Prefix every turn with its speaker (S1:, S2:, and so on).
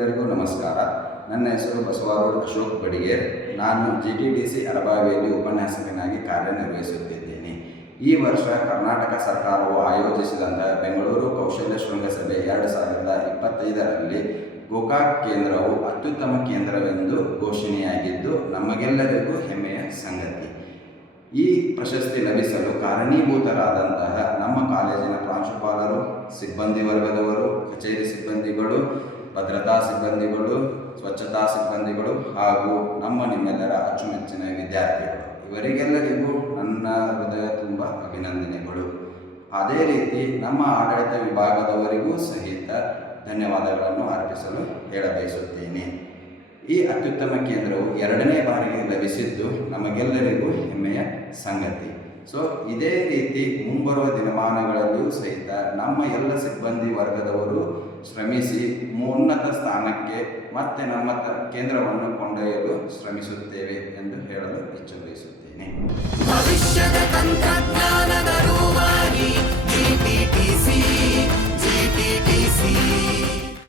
S1: ಎಲ್ಲರಿಗೂ ನಮಸ್ಕಾರ. ನನ್ನ ಹೆಸರು ಬಸವಾರೂಢ ಅಶೋಕ್ ಬಡಿಗೇರ್. ನಾನು ಜಿ ಟಿ ಡಿ ಸಿ ಅರಬಾವಿಯಲ್ಲಿ ಉಪನ್ಯಾಸಕನಾಗಿ ಕಾರ್ಯನಿರ್ವಹಿಸುತ್ತಿದ್ದೇನೆ. ಈ ವರ್ಷ ಕರ್ನಾಟಕ ಸರ್ಕಾರವು ಆಯೋಜಿಸಿದಂಥ ಬೆಂಗಳೂರು ಕೌಶಲ್ಯ ಶೃಂಗಸಭೆ ಎರಡು ಸಾವಿರದ ಇಪ್ಪತ್ತೈದರಲ್ಲಿ ಗೋಕಾಕ್ ಕೇಂದ್ರವು ಅತ್ಯುತ್ತಮ ಕೇಂದ್ರವೆಂದು ಘೋಷಣೆಯಾಗಿದ್ದು, ನಮಗೆಲ್ಲರಿಗೂ ಹೆಮ್ಮೆಯ ಸಂಗತಿ. ಈ ಪ್ರಶಸ್ತಿ ಲಭಿಸಲು ಕಾರಣೀಭೂತರಾದಂತಹ ನಮ್ಮ ಕಾಲೇಜಿನ ಪ್ರಾಂಶುಪಾಲರು, ಸಿಬ್ಬಂದಿ ವರ್ಗದವರು, ಕಚೇರಿ ಸಿಬ್ಬಂದಿಗಳು ಭದ್ರತಾ ಸಿಬ್ಬಂದಿಗಳು, ಸ್ವಚ್ಛತಾ ಸಿಬ್ಬಂದಿಗಳು ಹಾಗೂ ನಮ್ಮ ನಿಮ್ಮೆಲ್ಲರ ಅಚ್ಚುಮೆಚ್ಚಿನ ವಿದ್ಯಾರ್ಥಿಗಳು. ಇವರಿಗೆಲ್ಲರಿಗೂ ನನ್ನ ಹೃದಯ ತುಂಬ ಅಭಿನಂದನೆಗಳು. ಅದೇ ರೀತಿ ನಮ್ಮ ಆಡಳಿತ ವಿಭಾಗದವರಿಗೂ ಸಹಿತ ಧನ್ಯವಾದಗಳನ್ನು ಅರ್ಪಿಸಲು ಹೇಳಬಯಸುತ್ತೇನೆ. ಈ ಅತ್ಯುತ್ತಮ ಕೇಂದ್ರವು ಎರಡನೇ ಬಾರಿಗೆ ಲಭಿಸಿದ್ದು ನಮಗೆಲ್ಲರಿಗೂ ಹೆಮ್ಮೆಯ ಸಂಗತಿ. ಸೊ ಇದೇ ರೀತಿ ಮುಂಬರುವ ದಿನಮಾನಗಳಲ್ಲೂ ಸಹಿತ ನಮ್ಮ ಎಲ್ಲ ಸಿಬ್ಬಂದಿ ವರ್ಗದವರು ಶ್ರಮಿಸಿ ಉನ್ನತ ಸ್ಥಾನಕ್ಕೆ ಮತ್ತೆ ನಮ್ಮ ಕೇಂದ್ರವನ್ನು ಕೊಂಡೊಯ್ಯಲು ಶ್ರಮಿಸುತ್ತೇವೆ ಎಂದು ಹೇಳಲು ಇಚ್ಛೆ ಬಯಸುತ್ತೇನೆ